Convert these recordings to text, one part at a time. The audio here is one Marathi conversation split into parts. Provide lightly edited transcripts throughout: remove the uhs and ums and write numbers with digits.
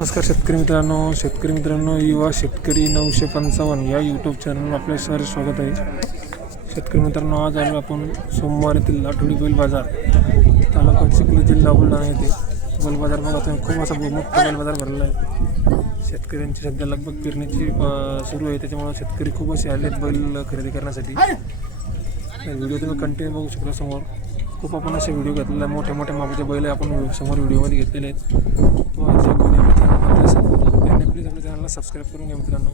नमस्कार शेतकरी मित्रांनो युवा शेतकरी 955 या यूट्यूब चॅनलवर आपले सारे स्वागत आहे. शेतकरी मित्रांनो, आज आलो आपण सोमवार येथील आठवडी बैल बाजार तालुका चिखली जिल्हा बुलढाणा येथे. बैल बाजार बघा तुम्ही, खूप असा मोठा बैल बाजार भरलेला आहे. शेतकऱ्यांची सध्या लगभग पेरणीची सुरू आहे, त्याच्यामुळे शेतकरी खूप असे आलेत बैल खरेदी करण्यासाठी. व्हिडिओ तुम्ही कंटिन्यू बघू शकता. समोर खूप आपण असे व्हिडिओ घेतलेले आहे, मोठे मापाचे बैल आपण समोर व्हिडिओमध्ये घेतलेले आहेत. त्यांनी प्लीज आपल्या चॅनलला सबस्क्राईब करून घ्या मित्रांनो,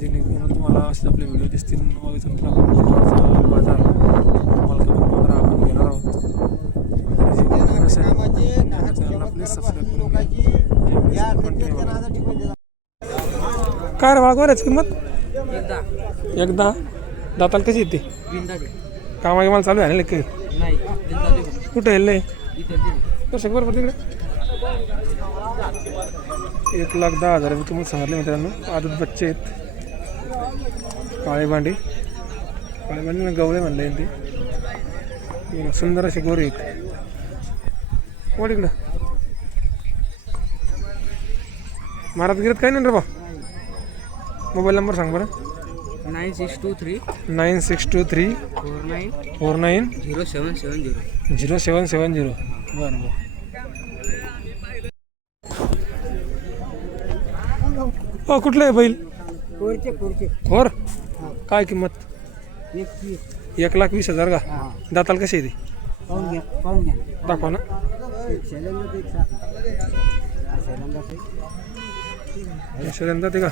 जेणेकरून तुम्हाला असे आपले व्हिडिओ दिसतील. बाजार मालकाबरोबर आपण घेणार आहोत. चॅनलला प्लीज सबस्क्राईब करून घ्या. काय रे बाळा, याची किंमत एकदा दाताल कशी येते? कामागे मला चालू आहे ना काही कुठे येईल तसं बरोबर तिकडे 1,10,000 रुपये तुम्हाला सांगितले मित्रांनो. आदत बच्चे आहेत, काळे भांडी गवळे म्हणले ते. सुंदर असे गोरे आहेत. कोण इकडं महाराज गिरत काय नाही रे बा. मोबाईल नंबर सांग बरं. 9623 49 0770. 0770. बरं. हो, कुठलं आहे बैल? खोर. काय किंमत? 1,20,000 का? दाताल कशी आहे ती? दाखवा ना. शेल्यांदा ते का?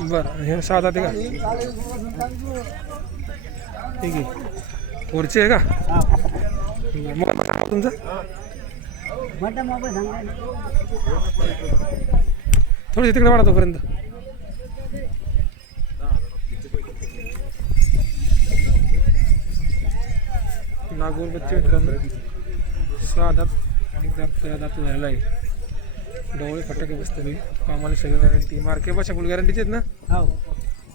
बरं, हे 6 ते का? ठीक आहे. खोरचे आहे का? मोबाईल सांगा तुमचा. थोडी तिकडे वाढा तोपर्यंत. नागोर बच्चे मित्रांनो, 6 दात एक दात झालेला आहे. डोळे फटाके बसते मी. कामाला शेल गॅरंटी, मार्के भाषा फुल गॅरंटीचे आहेत ना?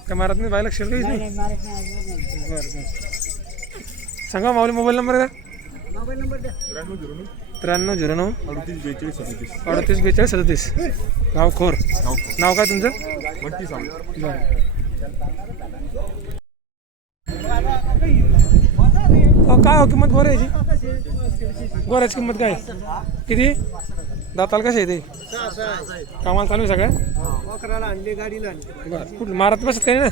काय मारत नाही बायला? शेल काहीच नाही. बरं. सांगा माऊली मोबाईल नंबर आहे का? 9309 38 42 37. गाव खोर. नाव काय तुमचं? काय हो किंमत गोऱ्याची? गोऱ्याची किंमत काय किती? दाताल कसे आहे ते? कामाला चालू आहे सगळ्या? बरं. कुठं मारत बसत काही ना?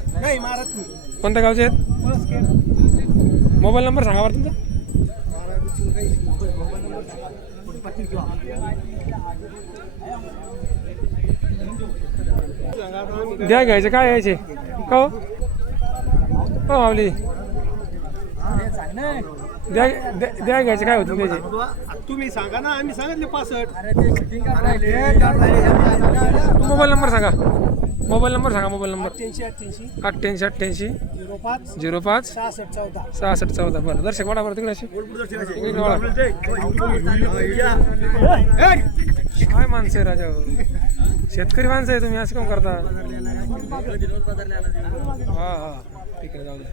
कोणत्या गावचे आहेत? मोबाईल नंबर सांगा बरं तुमचा. द्या घ्यायचे काय यायचे का हो? हो माऊली, द्या घ्यायचे काय होतं त्याचे? तुम्ही सांगा ना, आम्ही सांगितले 65. मोबाईल नंबर सांगा. Mobile number 88 05 66 14. बरं. दर्शक वाडा बरं तिकडे काय माणसं आहे राजा, शेतकरी माणसं आहे तुम्ही, असं काम करता? हा तिकडे जाऊ द्या.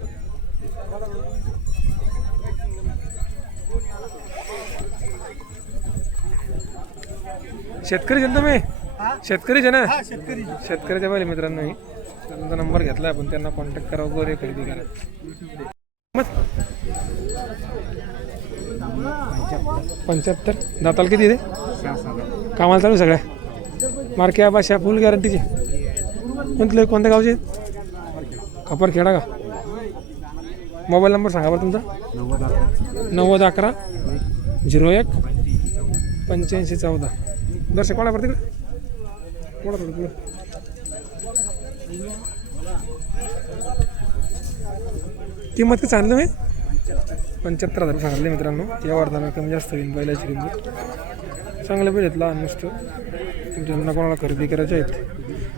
शेतकरीच आहे तुम्ही? शेतकरीच आहे ना? शेतकऱ्याच्या पहिले मित्रांनो, त्यांचा नंबर घेतला आपण, त्यांना कॉन्टॅक्ट करा वगैरे खरेदी करा. 75. दाताल किती ते? कामाला चालू सगळ्या? मार्के भाषा फुल गॅरंटीची? कोणत्या गावचे? खपरखेडा का? मोबाईल नंबर सांगा बरं तुमचा. 9011 01 85 14. दर्शक कोणा पडते तिकडे? किंमत किती सांगितलं मी? 75,000 सांगितले मित्रांनो. या वाढताना कमी जास्त होईल बैलाची किंमत. चांगले बैल आहेत, लहान नुसतं. ज्यांना कोणाला खरेदी करायचे आहेत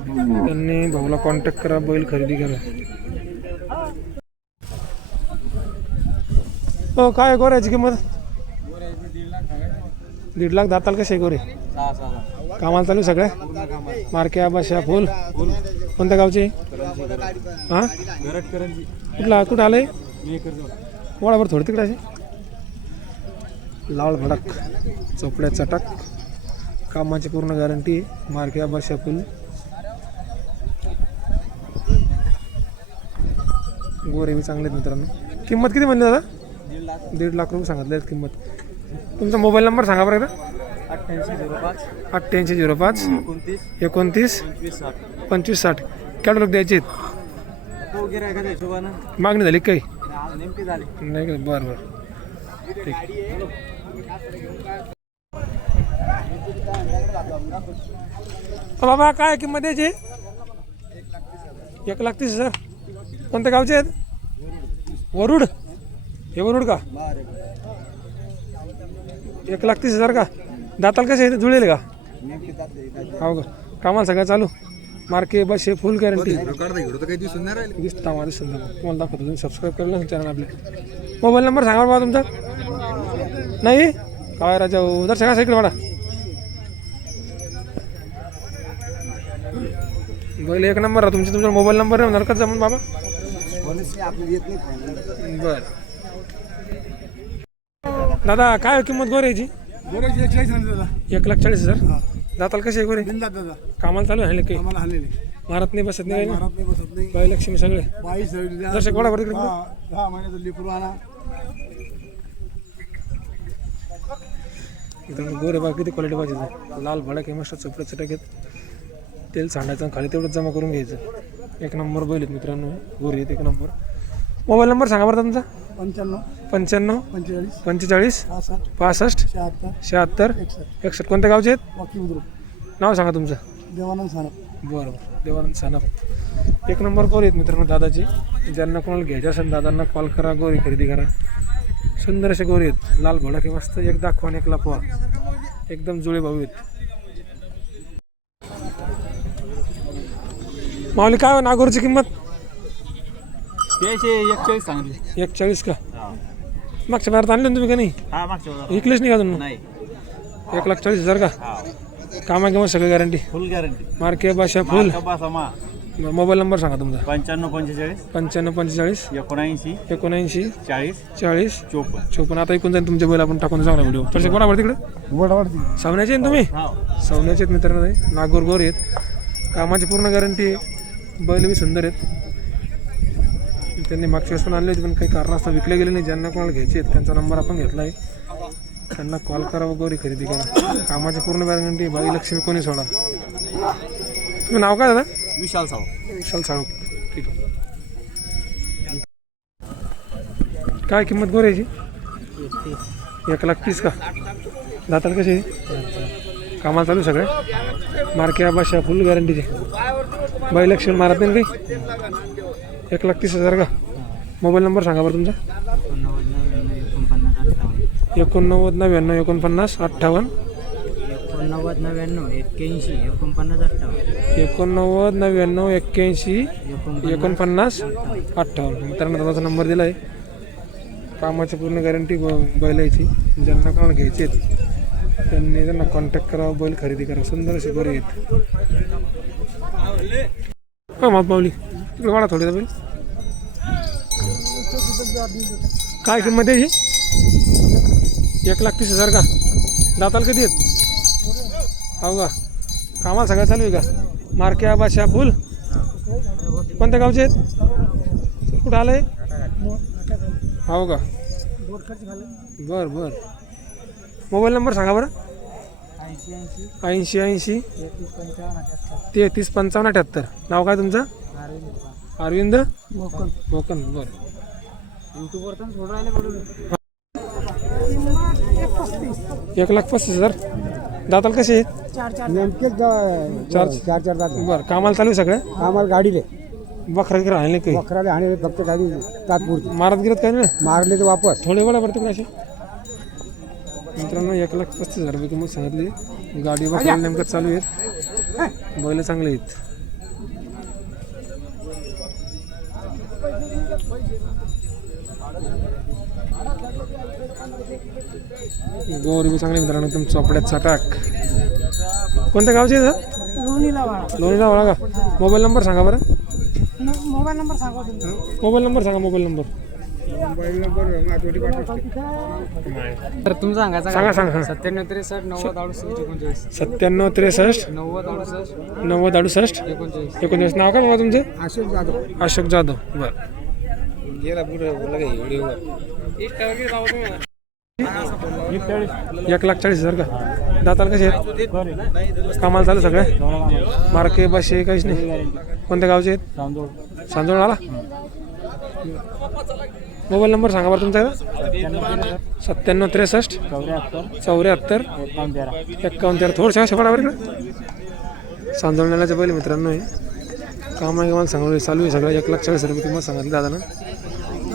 त्यांनी भाऊला कॉन्टॅक्ट करा, बैल खरेदी करा. हो, काय गोऱ्याची किंमत? 1.5 लाख. दाताल कसे गोरे? कामाला चालू सगळ्या? मार्के भाषा फुल. कोणत्या गावचे? हां, कुठं आलंय? वडाभर थोडं तिकडे असे लाल भडक चोपड्या चटक कामाची पूर्ण गॅरंटी. मार्के आबाशा फुल. गोरे बी चांगले आहेत मित्रांनो. किंमत किती म्हणली दादा? 1.5 लाख रुपये सांगितले आहेत किंमत. तुमचा मोबाईल नंबर सांगा बरं एकदा. 8805 29 25 60. केवढे लोक द्यायचे आहेत? मागणी झाली काही नाही का? बरं बरं ठीक. बाबा काय किंमत द्यायची? 1,30,000. कोणत्या गावचे आहेत? वरुड. हे वरुड का? 1,30,000 का? दाताल कसे आहेत? जुळेल का? हो का? कामाला सगळं चालू. मार्के बस हे फुल गॅरंटी. दिसता माझं समजा तुम्हाला दाखवतो. तुम्ही सबस्क्राईब करायला चॅनल आपले. मोबाईल नंबर सांगा बाबा तुमचा. नाही काय राजा उदर सांगा साईकडे वाडा. बैल एक नंबर आहे तुमचा मोबाईल नंबर आहे नरकत जमून बाबा. बर दादा काय किंमत गोऱ्याची? 1,40,000. दाताल कसे आहे गोरे? कामाला चालू आहे काही? मारत नाही बसत नाही बाई लक्ष्मी सगळे दर्शक वाडा बरं तिकडे. गोरे बा किती क्वालिटी पाहिजे. लाल भडक आहे मस्त चपडे चटक आहेत. तेल सांडायचं खाली तेवढंच जमा करून घ्यायचं. एक नंबर बैल आहेत मित्रांनो. गोरे आहेत एक नंबर. मोबाईल नंबर सांगा बरं तुमचा. 95 45 65 76 61. कोणत्या गावचे आहेत? नाव सांगा तुमचं. देवानंद सानप. बरं देवानंद सानप. एक नंबर गोरी आहेत मित्रांनो दादाची. ज्यांना कोणाला घ्यायचं असेल दादांना कॉल करा. गोरी खरेदी करा. सुंदर असे गोरी आहेत. लाल भडक मस्त. एक दाखवा आणि एक लपवा. एकदम जुळे भाऊ आहेत. माऊली काय नागोरची किंमत? 41 सांगितले. 1,40 का? मागच्या बाहेर आणले तुम्ही का नाही? विकलेच नाही का तुम्ही? 1,40,000 का? कामा किंवा सगळी गॅरंटी? फुल गॅरंटी. मार्के भाषा फुल. मोबाईल नंबर सांगा तुमचा. 95 45 79 79 40 40 54. 54. आता ऐकून जाईल तुमच्या बैल आपण टाकून चांगला व्हिडिओ. तर कोणावर तिकडे सावण्याचे आहेत तुम्ही? सावण्याचे आहेत मित्रांनो. नागोर गोर आहेत. कामाची पूर्ण गॅरंटी आहे. बैल बी सुंदर आहेत. त्यांनी मागच्या वेळेस पण आणले होते पण काही कारणास्तव विकले गेले नाही. ज्यांना कोणाला घ्यायचे आहेत त्यांचा नंबर आपण घेतला आहे. त्यांना कॉल करा व गोरी खरेदी करा. कामाची पूर्ण गॅरंटी. बाई लक्ष्मी कोणी सोडा. तुम्ही नाव काय दादा? विशाल साव. विशाल साळुक. ठीक आहे. काय किंमत गोऱ्याची? 1,30,000 का? दाताल कसे? कामाला चालू सगळे. मार्के आबाशा फुल गॅरंटीचे. बाई लक्ष्मी मारत नाही काही? 1,30,000 का? मोबाईल नंबर सांगा बरं तुमचा. 89 99 49 58. 89 99 81 49 58. 89 99 81 49 58. मित्रांनो दादाचा नंबर दिला आहे. कामाची पूर्ण गॅरंटी बैलाची. ज्यांना कोणाला घ्यायचे आहेत त्यांनी त्यांना कॉन्टॅक्ट करावा. बैल खरेदी करा. सुंदर असे गोरे आहेत. हो माऊली तिकडे वाढा थोडी बैल. काय किंमत आहे ही? 1,30,000 का? दाताल कधी आहेत? हो का? कामाला सगळं चालू आहे का? मार्के आबाशा फुल. कोणत्या गावचे आहेत? कुठं आलं आहे? हो का? बरं बरं. मोबाईल नंबर सांगा बरं. 80 80 33 55 78. नाव काय तुमचं? अरविंद मोकन. बरं. 1,35,000. दाताल कसे आहेत? नेमके चार बरं. कामाला चालू आहे सगळं? आम्हाला गाडीले बकरा गिरा आणले काही? बकराले हाणे फक्त गाडी तात्पुरती. मारत गिरत काय ना मारले तर वापस. थोडे वेळा पडते का असे? मित्रांनो 1,35,000 रुपये किंमत सांगितली. गाडी बकरा नेमकं चालू आहेत. बैल चांगले आहेत. गोरी बी चांगले मित्रांनो. एकदम चोपड्यात चटाक. कोणत्या गावचे आहेत? लोणीला वाळा का? मोबाईल नंबर सांगा बरं. मोबाईल नंबर सांगा. मोबाईल नंबर सांगा. मोबाईल नंबर तर तुम्ही सांगायचं सांगा सांगा 97 63 90 68 39 97 63 90 68 90 68 39 19. नाव काय बाबा तुमचं? अशोक जाधव. अशोक जाधव. बरं. गेला पुढे बोला काही व्हिडिओ 1,40,000 का? दाताल कसे आहेत? कामाला चालू सगळे मार्के बसे काहीच नाही. कोणत्या गावचे आहेत? सांजोळ आला. मोबाईल नंबर सांगा बरं तुमचा. 97 63 74 51. थोडं कशा पडावर इकडे सांजोळ नेल्याच्या पहिले मित्रांनो हे काम आहे. मला सांगू चालू आहे सगळं. 1,40,000 रुपये किंमत सांगितली दादानं.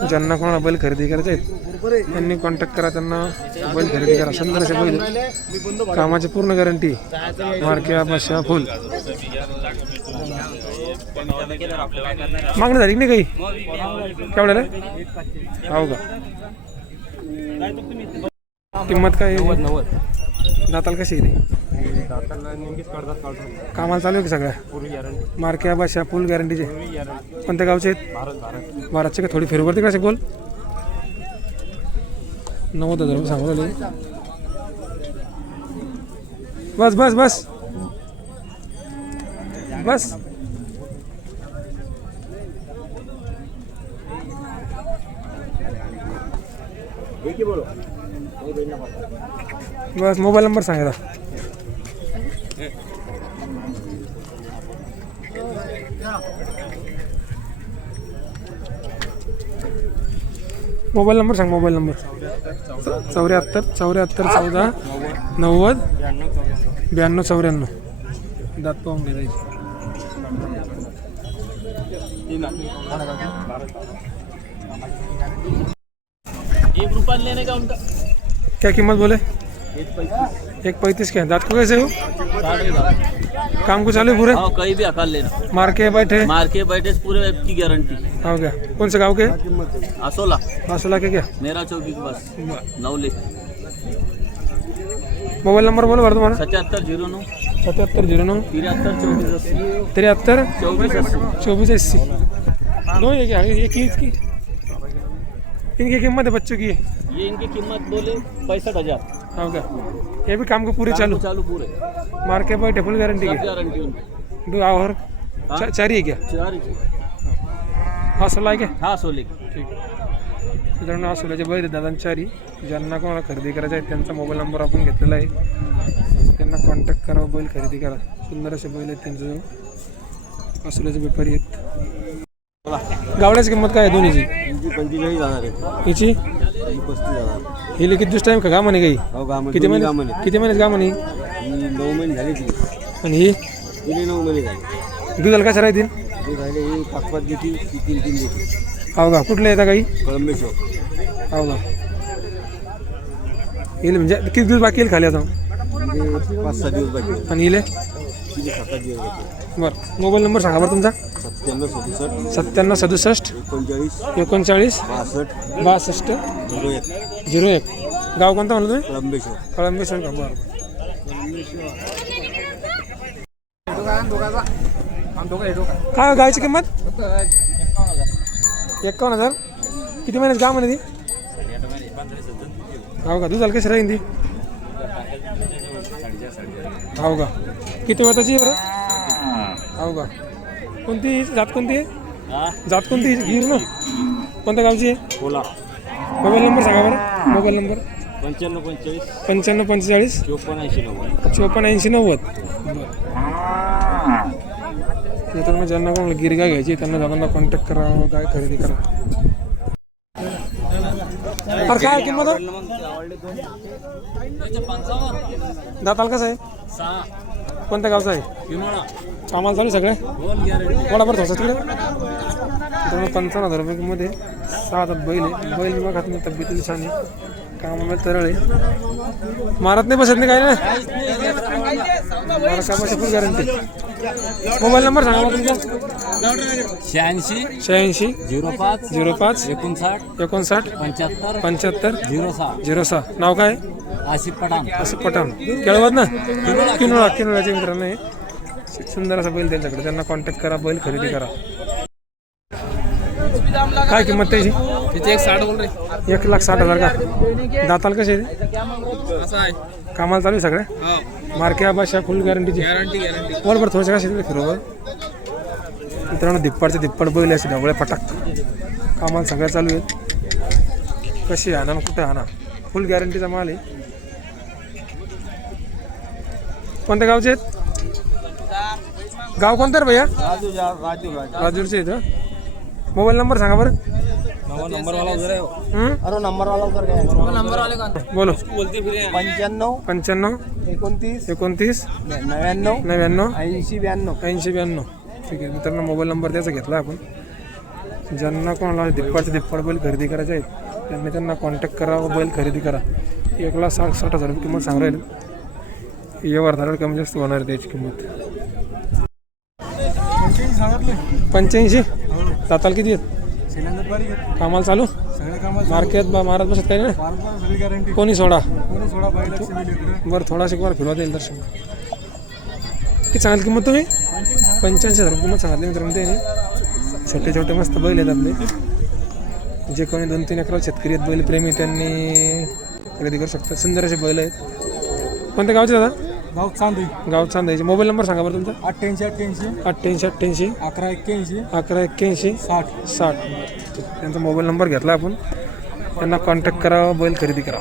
ज्यांना कोणाला बैल खरेदी करायचे आहेत त्यांनी कॉन्टॅक्ट करा, त्यांना बैल खरेदी करा. सुंदर असे बैल, कामाची पूर्ण गॅरंटी, मार्क्या बशा फुल. मागणी झाली की नाही काही? केवढ्याला? हो का? किंमत काय आहे? 90 दाताल कशी आहे? कामाला चालू आहे की सगळ्या? मार्क्या बशा फुल गॅरंटीचे. कोणत्या गावचे आहेत? भारतचे का? थोडी फेरवरती कसे बोल. 90,000 रुपये सांगू राहिले. बस बस बस बस. बस मोबाईल नंबर सांगा. मोबाईल नंबर सांग. Mobile number 74 74 14 90 92 94. दात पाहून घे जायची. ₹1 लेने का उनका क्या कीमत बोले? 1,35 क्या? दांत को कैसे हो? काम को चालू है पूरे? हाँ कहीं भी अकाल लेना, मार के बैठे? मार के बैठे पूरे वेब की गारंटी। हो गया. कौन से गांव के? असोला 16 के क्या? मेरा चौकी के पास नौले। मोबाइल नंबर बोलो भर तुम्हारा. 7709 7709 73 73 24 24 80. दो ये क्या है? ये की इसकी इनकी कीमत है बच्चों की? ये इनकी कीमत बोले 65,000। हो गया. ये भी काम को पूरी चालू? चालू पूरे मार के बैठे फुल गारंटी सब की? गारंटी उनकी। दो और चार ही है क्या? चार ही। हाँ 16 है क्या? हाँ 16। ठीक. मित्रांनो हा सोल्याचे बैल दादांचारी. ज्यांना कोणाला खरेदी करायचं आहे त्यांचा मोबाईल नंबर आपण घेतलेला आहे. त्यांना कॉन्टॅक्ट करा, बैल खरेदी करा. सुंदर असे बैल आहेत त्यांच्याजवळ. असोल्याचे व्यापारी आहेत. गावड्याची किंमत काय आहे दोन्हीची? 45,000 आहे. हिची 35,000. हिला किती दिवस टाईम का गामाने काही? हो का? किती महिने गामाने? 9 महिने झाले ती. आणि ही तिने 9 महिने झाले. दुधाला कशा राहतील? ते राहिले ही 5-5 देती, ती 3-3 देती. हो का? कुठले येतात काही? कळंबेश्वर. हो का? येईल म्हणजे किती दिवस बाकी येईल खाली आता? म्हणजे 5-6 दिवस बाकी आहे. आणि इले तिने 7 दिवस बाकी. बरं. मोबाईल नंबर सांगा बरं तुमचा. 97 67 97 67 39 39 62 62 01. 01. गाव कोणतं म्हणलं तुम्ही? कळंबेश्वर. कळंबेश्वर का? बरं. काय गायची किंमत? 51,000. किती महिन्यात गाव म्हणे ती? हो का? दुधाला कशी राहील ती? हो का? किती वेताची बरं? हो का? कोणती जात? कोणती आहे जात? कोणती गिर ना? कोणत्या गावची आहे? बोला. मोबाईल नंबर सांगा बरं. Mobile number 95 95 45 45 54 80 90. मित्रांनो ज्यांना कोणाला गिर गाय घ्यायची त्यांना दादांना कॉन्टॅक्ट करा, गाय खरेदी करा. तर काय किंमत? दाताल कसं आहे? कोणत्या गावचा आहे? कामाला चालू सगळे? वडाभर थोसा तिकडे. मित्रांनो 55,000 रुपये किंमत आहे. 6 हातात बैल आहे. बैल विमा खात नाही, तब्येतीची छान आहे, कामाला तरळ आहे, मारत नाही बसत नाही काय ना. मला कामाची फुल गॅरंटी. मोबाईल नंबर सांगा तुमचा. 86 86 05 05 59 59 75 06 06. नाव काय? आसिफ पठाण. असं पठाण. केळवत ना? किनोळाचे मित्रांनो हे सुंदर असा बैल त्यांच्याकडे. त्यांना कॉन्टॅक्ट करा, बैल खरेदी करा. काय किंमत त्याची? तिचे 160 बोल रे. 1,60,000 का? दाताल कसे आहे? असं आहे. कामाला चालू आहे सगळ्या? हो. मार्क्या भाषा फुल गॅरंटीची. गॅरंटी. बरोबर थोडंसं कसे फिरोबर मित्रांनो धिप्पाडचे धिप्पाड बैल असे ढवळे पटाक कामाला सगळ्या चालू आहेत. कशी आणा कुठे आणा फुल गॅरंटीचा माल आहे. कोणत्या गावचे आहेत? गाव कोणतं रे भैया? राजूरचे आहेत. मोबाईल नंबर सांगा बरं. नंबर वाला उधर है हं? अरे नंबर वाला उधर गया नंबर वाले का? बोलो. 95 95 29 29 99 99 80 92 80 92. ठीक आहे मित्रांनो मोबाईल नंबर त्याचा घेतला आपण. ज्यांना कोणाला धिप्पाड बैल खरेदी करायचे आहेत त्यांनी त्यांना कॉन्टॅक्ट करा व बैल खरेदी करा. 1,60,000 रुपये किंमत सांग राहील. व्यवहार झाल्यावर कमी जास्त होणार आहे त्याची किंमत. 85 दाताल किती आहेत? कामाला चालू मार्केट मारत बसत काही ना कोणी सोडा बरं थोडा शिकवा फिरवा देईल दर्शन. किती सांगाल किंमत तुम्ही? 85,000 किंमत सांगितली मित्रांनो. त्याने छोटे छोटे मस्त बैल आहेत आपले. जे कोणी 2-3 अकरा शेतकरी आहेत बैलप्रेमी त्यांनी खरेदी करू शकतात. सुंदर असे बैल आहेत. कोणत्या गावचे दादा? गाव चांदी. गाव चांदायचे. मोबाईल नंबर सांगा बरं तुमचा. 88 88 11 81 11 81 60. 60. त्यांचा मोबाईल नंबर घेतला आपण. त्यांना कॉन्टॅक्ट करा बैल खरेदी करा.